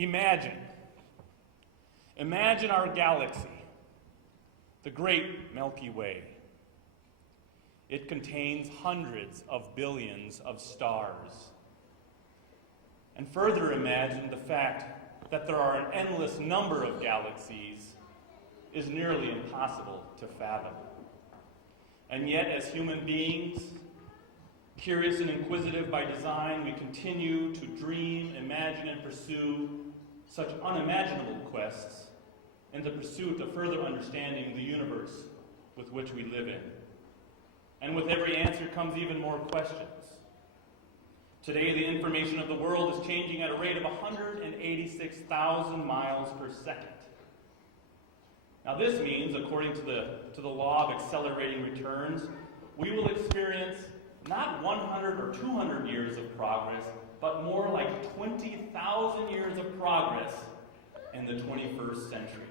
Imagine our galaxy, the great Milky Way. It contains hundreds of billions of stars. And further imagine the fact that there are an endless number of galaxies is nearly impossible to fathom. And yet, as human beings, curious and inquisitive by design, we continue to dream, imagine, and pursue such unimaginable quests in the pursuit of further understanding the universe with which we live in. And with every answer comes even more questions. Today, the information of the world is changing at a rate of 186,000 miles per second. Now this means, according to the law of accelerating returns, we will experience not 100 or 200 years of progress, but more like 20,000 years of progress in the 21st century.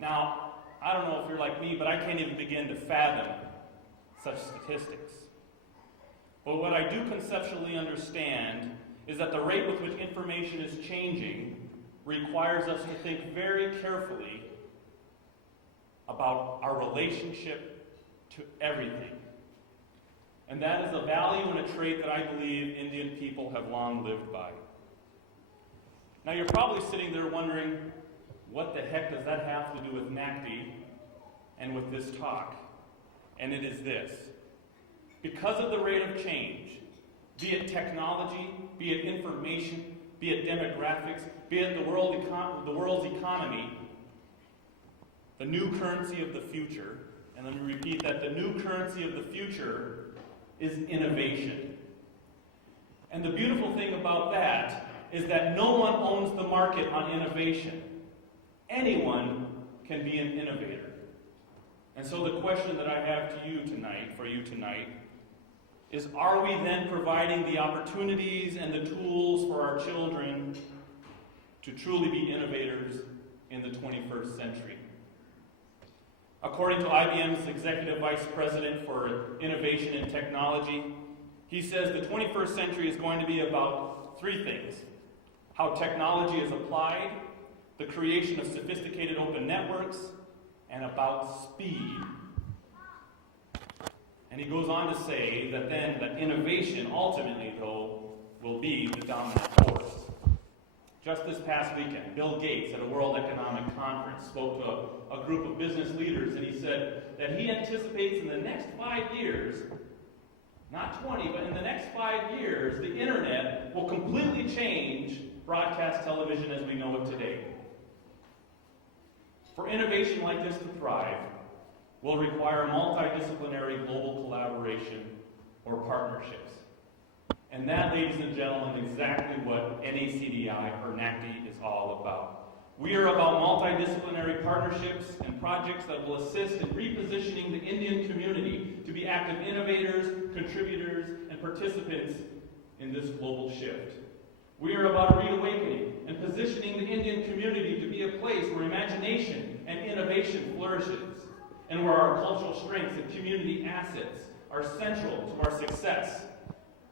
Now, I don't know if you're like me, but I can't even begin to fathom such statistics. But what I do conceptually understand is that the rate with which information is changing requires us to think very carefully about our relationship to everything. And that is a value and a trait that I believe Indian people have long lived by. Now you're probably sitting there wondering, what the heck does that have to do with NACDI and with this talk? And it is this. Because of the rate of change, be it technology, be it information, be it demographics, be it the world's economy, the new currency of the future, and let me repeat that, the new currency of the future is innovation. And the beautiful thing about that is that no one owns the market on innovation. Anyone can be an innovator. And so the question that I have to you tonight, for you tonight, is are we then providing the opportunities and the tools for our children to truly be innovators in the 21st century? According to IBM's Executive Vice President for Innovation and Technology, he says the 21st century is going to be about three things: how technology is applied, the creation of sophisticated open networks, and about speed. And he goes on to say that then that innovation ultimately, though, will be the dominant force. Just this past weekend, Bill Gates at a World Economic Conference spoke to a group of business leaders, and he said that he anticipates in the next 5 years, not 20, but in the next 5 years, the internet will completely change broadcast television as we know it today. For innovation like this to thrive, will require multidisciplinary global collaboration or partnerships. And that, ladies and gentlemen, is exactly what NACDI or NACDI is all about. We are about multidisciplinary partnerships and projects that will assist in repositioning the Indian community to be active innovators, contributors, and participants in this global shift. We are about reawakening and positioning the Indian community to be a place where imagination and innovation flourishes, and where our cultural strengths and community assets are central to our success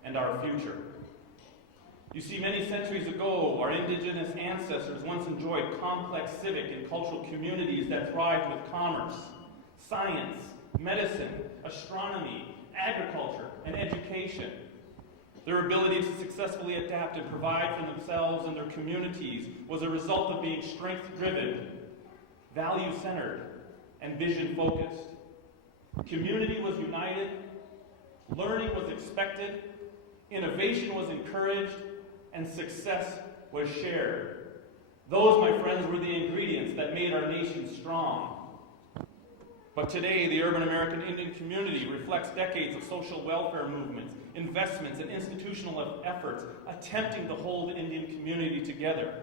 and our future. You see, many centuries ago, our indigenous ancestors once enjoyed complex civic and cultural communities that thrived with commerce, science, medicine, astronomy, agriculture, and education. Their ability to successfully adapt and provide for themselves and their communities was a result of being strength-driven, value-centered, and vision-focused. Community was united, learning was expected, innovation was encouraged, and success was shared. Those, my friends, were the ingredients that made our nation strong. But today, the urban American Indian community reflects decades of social welfare movements, investments, and institutional efforts attempting to hold the Indian community together.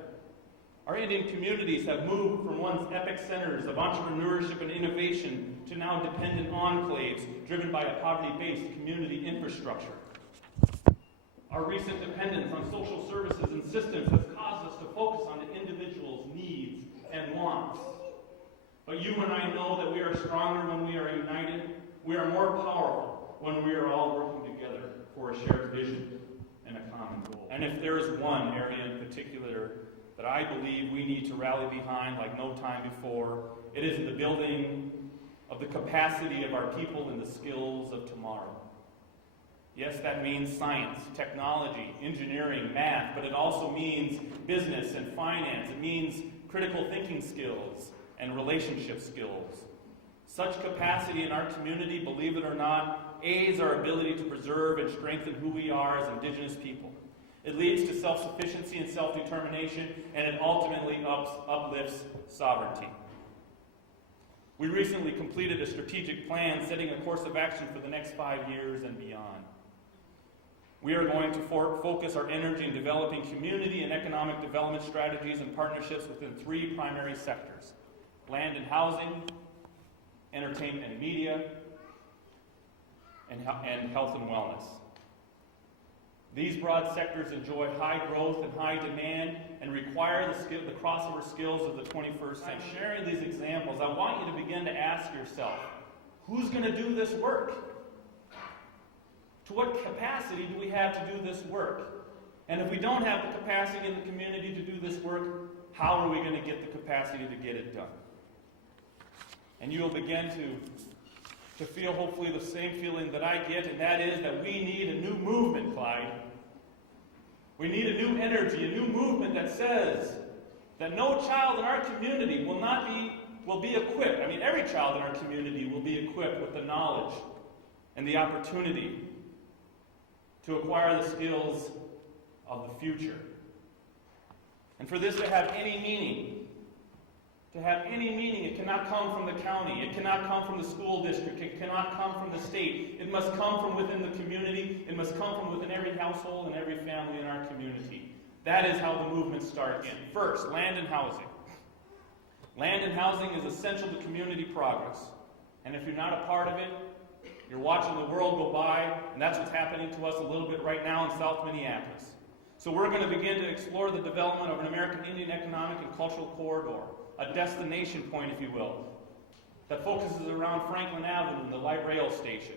Our Indian communities have moved from once epic centers of entrepreneurship and innovation to now dependent enclaves driven by a poverty-based community infrastructure. Our recent dependence on social services and systems has caused us to focus on the individual's needs and wants. But you and I know that we are stronger when we are united. We are more powerful when we are all working together for a shared vision and a common goal. And if there is one area in particular that I believe we need to rally behind like no time before. It is the building of the capacity of our people and the skills of tomorrow. Yes, that means science, technology, engineering, math, but it also means business and finance. It means critical thinking skills and relationship skills. Such capacity in our community, believe it or not, aids our ability to preserve and strengthen who we are as Indigenous people. It leads to self-sufficiency and self-determination, and it ultimately uplifts sovereignty. We recently completed a strategic plan setting a course of action for the next 5 years and beyond. We are going to focus our energy in developing community and economic development strategies and partnerships within 3 primary sectors: land and housing, entertainment and media, and health and wellness. These broad sectors enjoy high growth and high demand and require the crossover skills of the 21st century. I'm sharing these examples. I want you to begin to ask yourself, who's going to do this work? To what capacity do we have to do this work? And if we don't have the capacity in the community to do this work, how are we going to get the capacity to get it done? And you'll begin to feel hopefully the same feeling that I get, and that is that we need a new movement, Clyde. We need a new energy, a new movement that says that no child in our community will be equipped. I mean, every child in our community will be equipped with the knowledge and the opportunity to acquire the skills of the future. And for this to have any meaning, it cannot come from the county, it cannot come from the school district, it cannot come from the state. It must come from within the community, it must come from within every household and every family in our community. That is how the movement starts. First, land and housing. Land and housing is essential to community progress. And if you're not a part of it, you're watching the world go by, and that's what's happening to us a little bit right now in South Minneapolis. So we're going to begin to explore the development of an American Indian economic and cultural corridor, a destination point, if you will, that focuses around Franklin Avenue and the light rail station.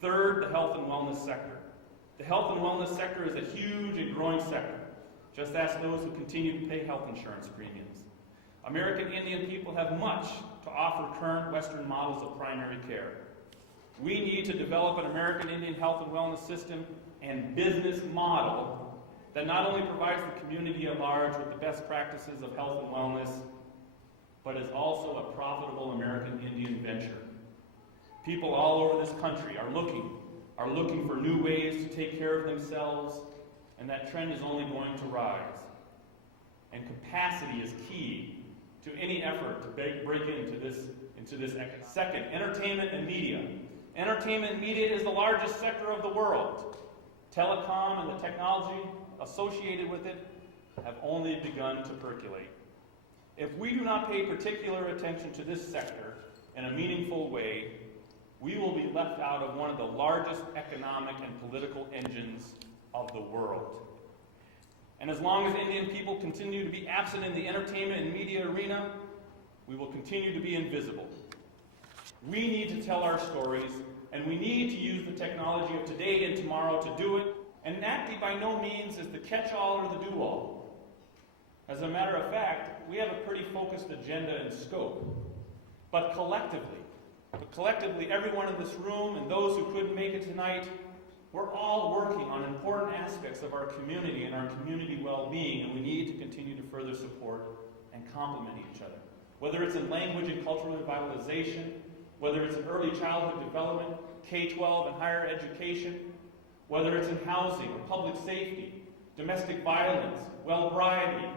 Third, the health and wellness sector. The health and wellness sector is a huge and growing sector. Just ask those who continue to pay health insurance premiums. American Indian people have much to offer current Western models of primary care. We need to develop an American Indian health and wellness system and business model that not only provides the community at large with the best practices of health and wellness, but is also a profitable American Indian venture. People all over this country are looking for new ways to take care of themselves, and that trend is only going to rise. And capacity is key to any effort to break into this. Second, entertainment and media. Entertainment and media is the largest sector of the world. Telecom and the technology associated with it have only begun to percolate. If we do not pay particular attention to this sector in a meaningful way, we will be left out of one of the largest economic and political engines of the world. And as long as Indian people continue to be absent in the entertainment and media arena, we will continue to be invisible. We need to tell our stories, and we need to use the technology of today and tomorrow to do it. And NACDI by no means is the catch-all or the do-all. As a matter of fact, we have a pretty focused agenda and scope. But collectively, everyone in this room and those who couldn't make it tonight, we're all working on important aspects of our community and our community well-being, and we need to continue to further support and complement each other. Whether it's in language and cultural revitalization, whether it's in early childhood development, K-12 and higher education, whether it's in housing or public safety, domestic violence, well-briety,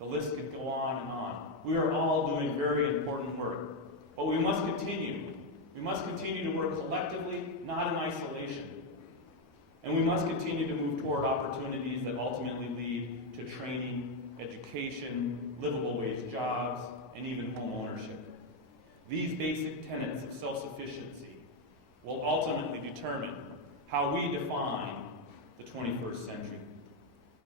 the list could go on and on. We are all doing very important work, but we must continue. We must continue to work collectively, not in isolation. And we must continue to move toward opportunities that ultimately lead to training, education, livable wage jobs, and even home ownership. These basic tenets of self-sufficiency will ultimately determine how we define the 21st century.